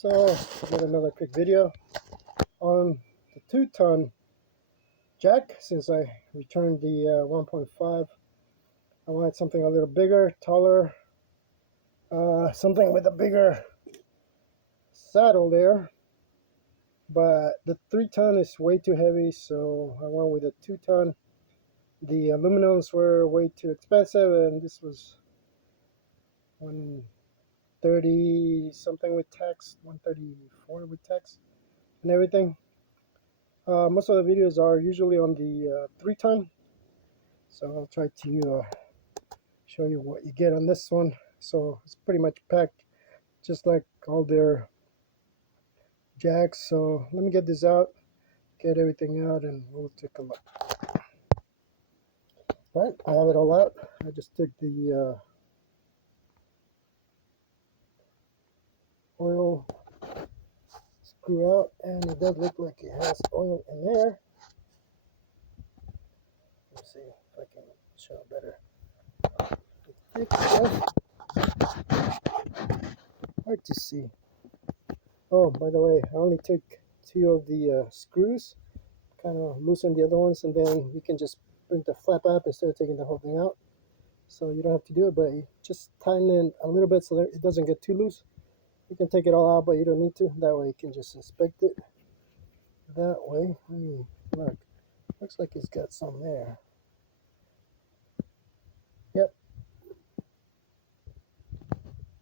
So I got another quick video on the 2-ton jack. Since I returned the 1.5, I wanted something a little bigger, taller, something with a bigger saddle there. But the 3-ton is way too heavy, so I went with a 2-ton. The aluminums were way too expensive, and this was 130 something with tax, 134 with tax and everything. Most of the videos are usually on the 3-ton, so I'll try to show you what you get on this one. So it's pretty much packed just like all their jacks. So let me get this out, get everything out, and we'll take a look. Right, I have it all out. I just took the oil screw out, and it does look like it has oil in there. Let's see if I can show better. It's hard to see. Oh, by the way, I only took 2 of the screws, kind of loosen the other ones, and then you can just bring the flap up instead of taking the whole thing out. So you don't have to do it, but you just tighten it a little bit so that it doesn't get too loose. You can take it all out, but you don't need to. That way you can just inspect it. That way, look, looks like it's got some there. Yep.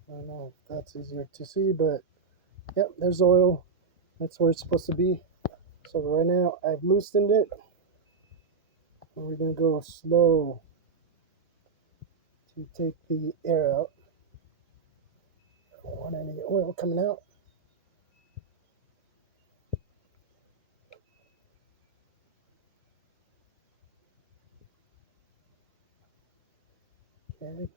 I don't know if that's easier to see, but yep, there's oil. That's where it's supposed to be. So right now I've loosened it, and we're gonna go slow to take the air out. I don't want any oil coming out. Okay.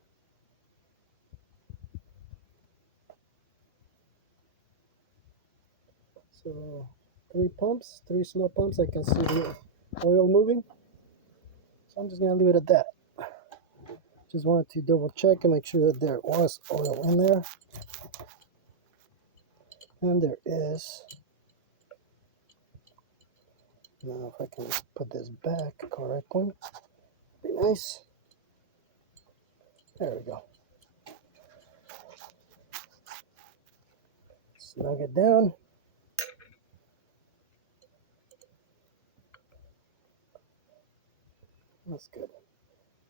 So 3 pumps, 3 slow pumps. I can see the oil moving. So I'm just gonna leave it at that. Just wanted to double check and make sure that there was oil in there. And there is. Now if I can put this back correctly, be nice. There we go. Snug it down. That's good.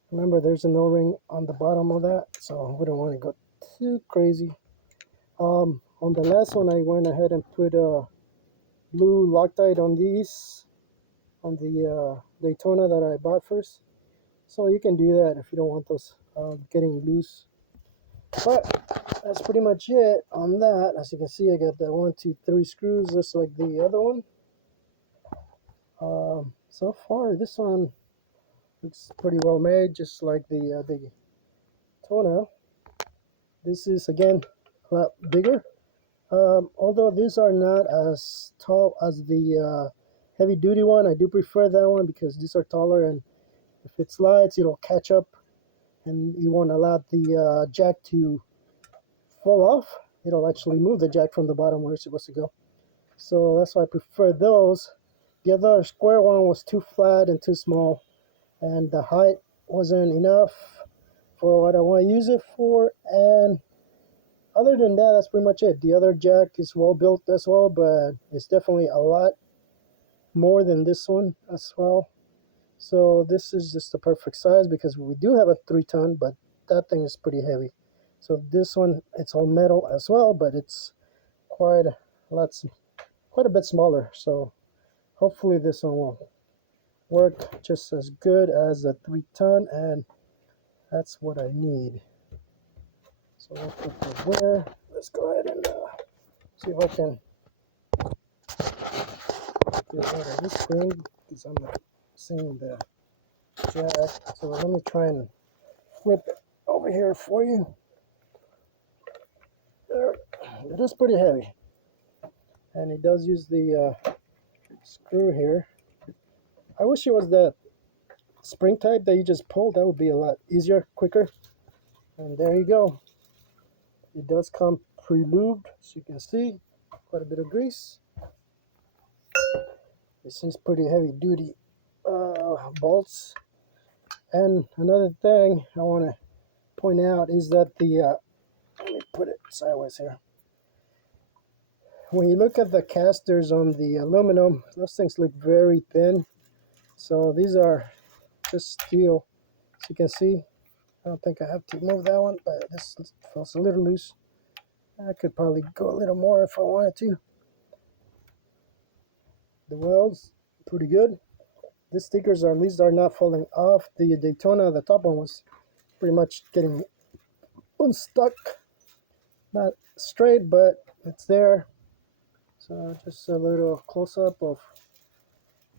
Remember, there's an O-ring on the bottom of that, so we don't want to go too crazy. On the last one, I went ahead and put blue Loctite on these, on the Daytona that I bought first. So you can do that if you don't want those getting loose. But that's pretty much it on that. As you can see, I got the 1, 2, 3 screws just like the other one. So far, this one looks pretty well made, just like the Daytona. This is again a lot bigger. Although these are not as tall as the heavy duty one, I do prefer that one because these are taller, and if it slides, it'll catch up, and you won't allow the jack to fall off. It'll actually move the jack from the bottom where it's supposed to go. So that's why I prefer those. The other square one was too flat and too small, and the height wasn't enough for what I want to use it for. And other than that, that's pretty much it. The other jack is well built as well, but it's definitely a lot more than this one as well. So this is just the perfect size because we do have a 3-ton, but that thing is pretty heavy. So this one, it's all metal as well, but it's quite a bit smaller. So hopefully this one will work just as good as the 3-ton, and that's what I need. So we'll put that there. Let's go ahead and see if I can get out of this screen because I'm not seeing the jack. So let me try and flip it over here for you. There. It is pretty heavy, and it does use the screw here. I wish it was the spring type that you just pull. That would be a lot easier, quicker. And there you go. It does come pre-lubed, as you can see. quite a bit of grease. This is pretty heavy duty bolts. And another thing I want to point out is that the let me put it sideways here. When you look at the casters on the aluminum, those things look very thin. So these are just steel. As you can see, I don't think I have to move that one, but this feels a little loose. I could probably go a little more if I wanted to. The welds, pretty good. The stickers are, at least, are not falling off. The Daytona, the top one, was pretty much getting unstuck. Not straight, but it's there. So just a little close-up of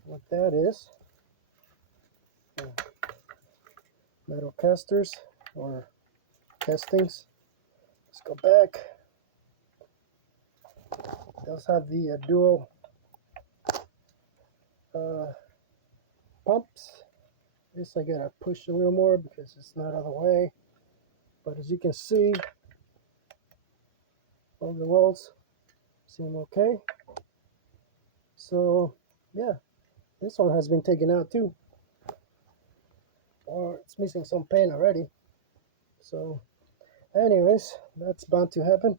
what that is. Metal casters or castings. Let's go back. Those have the dual pumps. This I gotta push a little more because it's not out of the way. But as you can see, all the welds seem okay. So yeah, this one has been taken out too, or it's missing some paint already. So anyways, that's bound to happen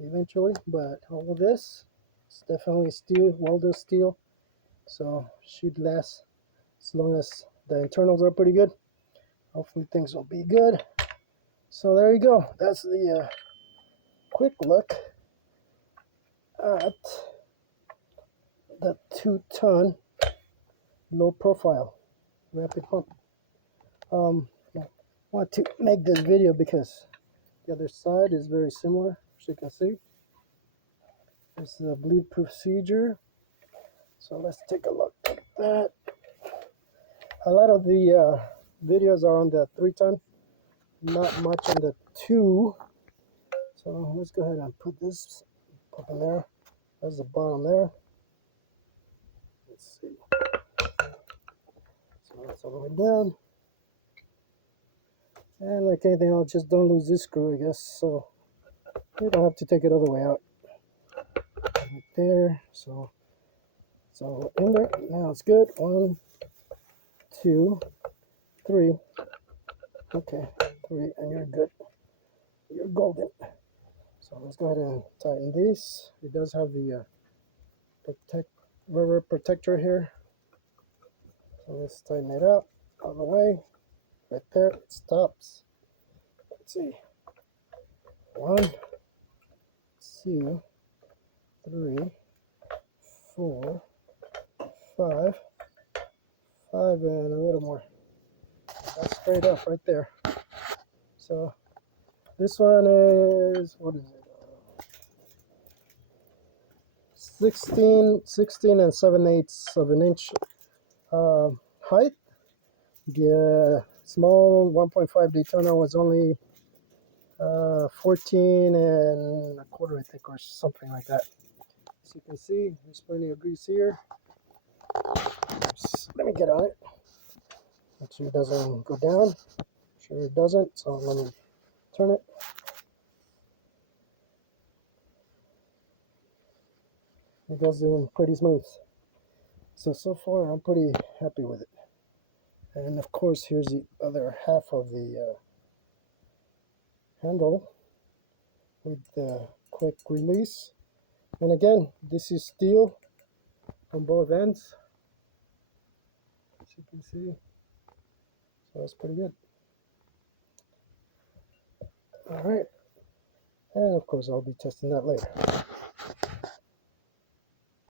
eventually, but all of this is definitely steel, welded steel, so should last as long as the internals are pretty good. Hopefully things will be good. So there you go, that's the quick look at the 2-ton low profile rapid pump. I want to make this video because the other side is very similar, as you can see. This is the bleed procedure. So let's take a look at that. A lot of the videos are on the 3-ton, not much on the 2. So let's go ahead and put this up in there. That's the bottom there. Let's see. So that's all the way down. And like anything else, just don't lose this screw, I guess. So you don't have to take it all the way out. Right there. So in there. Now it's good. 1, 2, 3. Okay, 3, and you're good. You're golden. So let's go ahead and tighten this. It does have the rubber protector here. So let's tighten it up all the way. Right there, it stops. Let's see. 1, 2, 3, 4, 5, 5, and a little more. That's straight up right there. So this one is, what is it? 16 and 7/8 of an inch height. The small 1.5 Daytona was only 14 and a quarter, I think, or something like that. As you can see, there's plenty of grease here. Let me get on it. Make sure it doesn't go down. Sure it doesn't, so let me turn it. It goes in pretty smooth. So far I'm pretty happy with it. And of course, here's the other half of the handle with the quick release. And again, this is steel on both ends, as you can see. So that's pretty good. All right, and of course I'll be testing that later.